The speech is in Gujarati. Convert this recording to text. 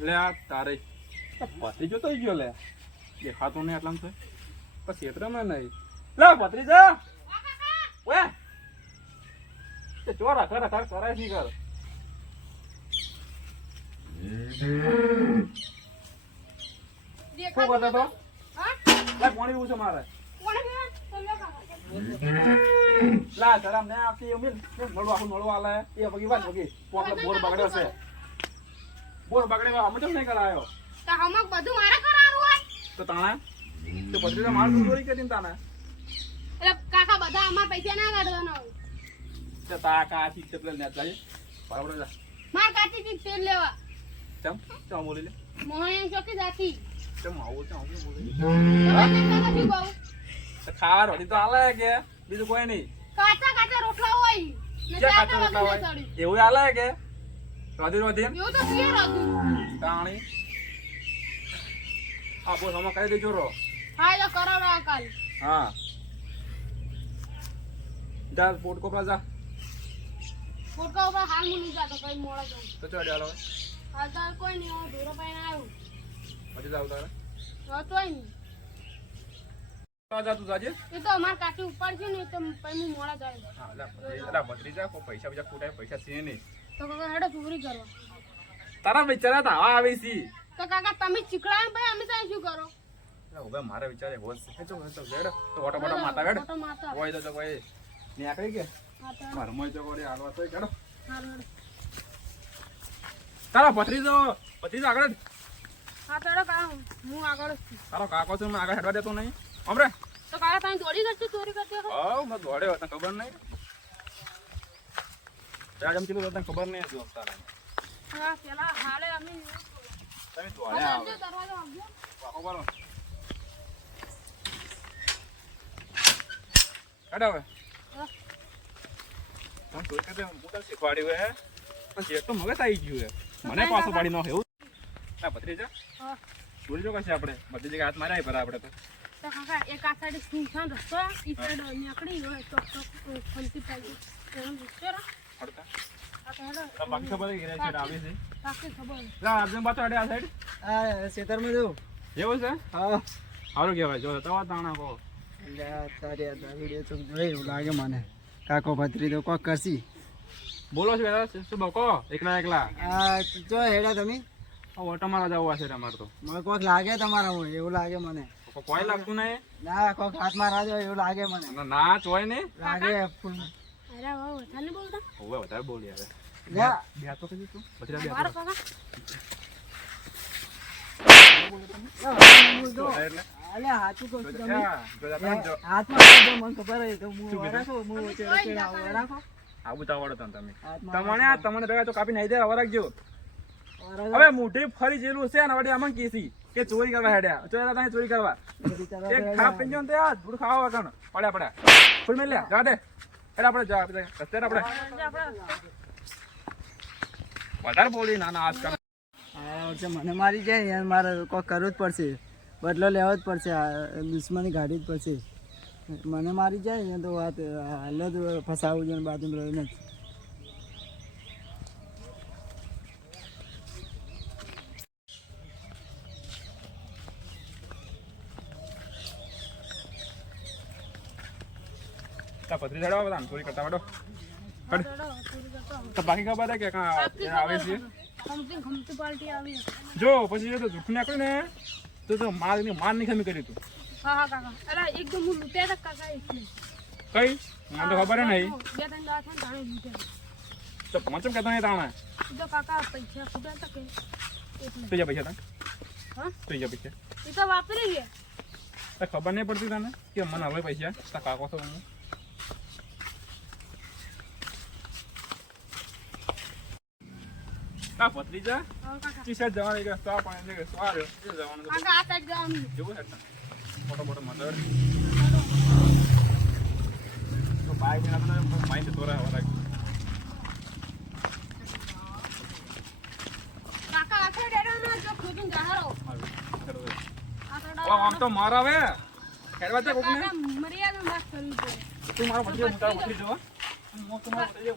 લે આ તારે ભત્રીજો તો ગયો લે દેખાતો નહીં આટલામ તો પછી ક્ષેત્રમાં નહીં લે ભત્રીજા ઓય તે ચોર રાખા રાખા કરાય શી કર શું કરતા તો લે પાણી પીવું છે મારે લા શરમ ને આપતી ઉમેલ નળવા આલે એ બગી વાત બગી પોકલે બોર બગડ્યો છે બોર બગડ્યો અમે કેમ નહીં કરાયો તો હમક બધું મારે કરાવવું હોય તો તાણા તો ભત્રીજા માર ચોરી કરીને તાણા એટલે કાકા બધા અમાર પૈસા ના કાઢવાના હોય તે તા કાચી ચપલે ને જાય બરાબર જા માર કાચી ચીજ તેલ લેવા ચમ ચમ બોલી લે મોહન ચોકી જાતી ચમ આવું બોલી નથી બહુ તો ખાવા રોટી તો આલે કે બીજું કોઈ નહીં કાચા કાચા રોટલા હોય ને ક્યાં કાચા રોટલા હોય એવું આલે કે રોધી એવું તો પીએ રાતું તાણી આ બોલ હમણાં કરી દેજો રો હા તો કરાવડા કાલ હા જા પોટ કોપરા જા ફોટો ઉપર હાલ મુની જાતો કઈ મોળા જાઉં તો ચડ્યા હાલો હાલ તો કોઈ નહીં હું ધોરો પાઈને આવ્યો પછી જાવ તારે તોય નહીં જા તું જાજે એ તો અમાર કાચી ઉપર છે ને તો પછી હું મોળા જાય હા લા ભત્રીજા કોઈ પૈસા બીજા ખોટા પૈસા છે નહીં તો કાકા હેડો ચોરી કરવા તારા બિચારા તો આવા આવે છે તો કાકા તમે ચીકડા ભાઈ અમે ત્યાં શું કરો હવે મારા વિચારે હોત છે તો વેડ તો ઓટો મોટો માતા વેડ ફોટો મારતા હોય તો કોઈ નીકળી કે હા તો માર મોય તો કોડી આગળ તો કેડો હારું તારા ભત્રીજો આગળ હા તો હેડો કાકા હું આગળ જ છું તારો કાકો છે મને આગળ હેડવા દેતો નહીં અમરે તો કાકા તમે દોડી કરશે ચોરી કરતી વખત હા મેં દોડ્યો તને ખબર નહીં રાગમ કીધું તને ખબર નહીં હતું તારે હા પેલા હાલે અમે તમે દોડ્યા આવો દરવાજો આવજો પાકો બોલો કાઢ હવે તમ તો કે હું તને શીખવાડ્યું હે પણ જે તો મગજ આવી ગયું હે મને પાછો પાડી નો એવું ના ભત્રીજા હા ચોરી જો કશે આપણે બધી જગ્યાએ હાથ માર્યા પર આપણે તો કાકા એક આ સાઈડ સુનસાન રસ્તો ઈ સાઈડ નીકળી હોય ચોક ખમતી પાડી એમ વિચારો પડતા આ તો હેડો તો બાકી ખબર કે છે આવી છે બાકી ખબર લા અર્જુન બાતો અડે આ સાઈડ આ ખેતરમાં જવું એવું છે હા સારું કહેવાય જો તવા તાણા કહો તારે વિડીયો તો જોઈ એવું લાગે મને કાકો ભત્રી તો કોક કરશી બોલો છો દાદા શું બકો એકલા આ જો હેડા તમે ઓટો મારા જવું છે અમારે તો મને કોક લાગે તમારા હોય એવું લાગે મને કોઈ લાગતું નહીં ના કોક હાથમાં રાજો એવું લાગે મને ના ચોય ને લાગે અરે વાહ વધારે બોલતા હવે વધારે બોલ યાર જા બે તો કીધું તું ભત્રીજા બે મારો કાકા એટલે અલે હાચું કહું છું તમે જો હાથમાં રાજો મને ખબર હોય તો હું રાખો હું વચ્ચે રાખો આવું તાવડો તમે હાથમાં તમને ભેગા તો કાપી નાઈ દે હવે રાખજો હવે મોઢે ફરી જેલું છે ને વડે આમાં કેસી કે ચોરી કરવા હેડ્યા ચોરી કરવા એક ખા પીંજો ને આ દૂર ખાવા કણ પડ્યા ફૂલ મેલ લે જા દે એટલે આપણે જા આપણે વધારે બોલી ના આજકાલ મને મારી જાય યાર મારે કોઈ કરવું જ પડશે બદલો લેવો જ પડશે દુશ્મની ગાડી જ પડશે મને મારી જાય ને તો વાત હાલ જ ફસાવું જોઈએ બાજુમાં રહીને જ પથરી ચડાવો બધા ચોરી કરતા વાડો તો બાકી ખબર છે કે આવે છે ખમતી પાર્ટી આવી જો પછી તો જૂઠું નાખ્યું ને તો માર ની ખમી કર્યું તું હા હા કાકા અરે એકદમ હું લૂંટ્યા હતા કાકા એટલે કઈ મને તો ખબર નહીં બે ત્રણ દાડા થાય જાણે લૂંટ્યા તો પંચમ કહેતા નહીં તાણે તો કાકા પૈસા ખુદા હતા કે એટલે તો પૈસા તા હા તો પૈસા એ તો વાપરી ગયા તો ખબર નહીં પડતી તને કે મને હવે પૈસા તા કાકો છો હું કા ભત્રીજા ટી શર્ટ જવાની કે સ્ટોપ પાણી કે સવારે જવાનું કાકા આ સાઈડ જવાનું જોવું છે મોટો મદર તો બાઈક ના તો માઈન્ડ તોરા વાળા કાકા આખરે ડેડો જો ખોટું જહારો આમ તો મારા હવે ખેડવા છે કોકને મર્યાદા વાત કરવી પડે તું મારો ભત્રીજો હું તારો ભત્રીજો હું તમારો ભત્રીજો